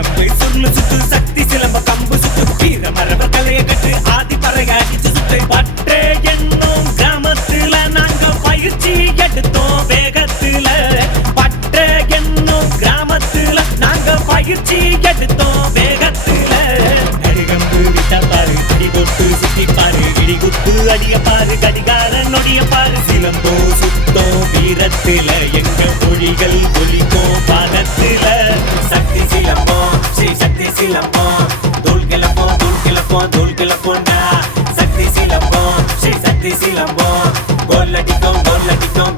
வில்லு சுத்து சக்தி சிலம்ப கம்பு சுத்து வீர மரப கலைய கட்டு ஆதி பறைய அடிச்சு சுத்து பட்டே என்னும் கிராமத்துல நாங்க பயிற்சி எடுத்தோம் வேகத்துல பட்டே என்னும் கிராமத்துல நாங்க பயிற்சி எடுத்தோம் வேகத்துல நடுகம்பு விட்ட பாரு இடி கொட்டு சுத்தி பாரு இடி குத்து அடிய பாரு கடிகார நொடிய பாரு சிலம்போ சுத்தோ வீரத்துல எங்க மொழிகள் சீலப்போம் தூள் கிளப்போம் தூள் கிளப்போம் தூள் கிளப்போம்டா சக்தி சீலப்போம் ஸ்ரீ சக்தி சீலப்போம் கோல் அடிக்கும் கோல் அடிக்கும்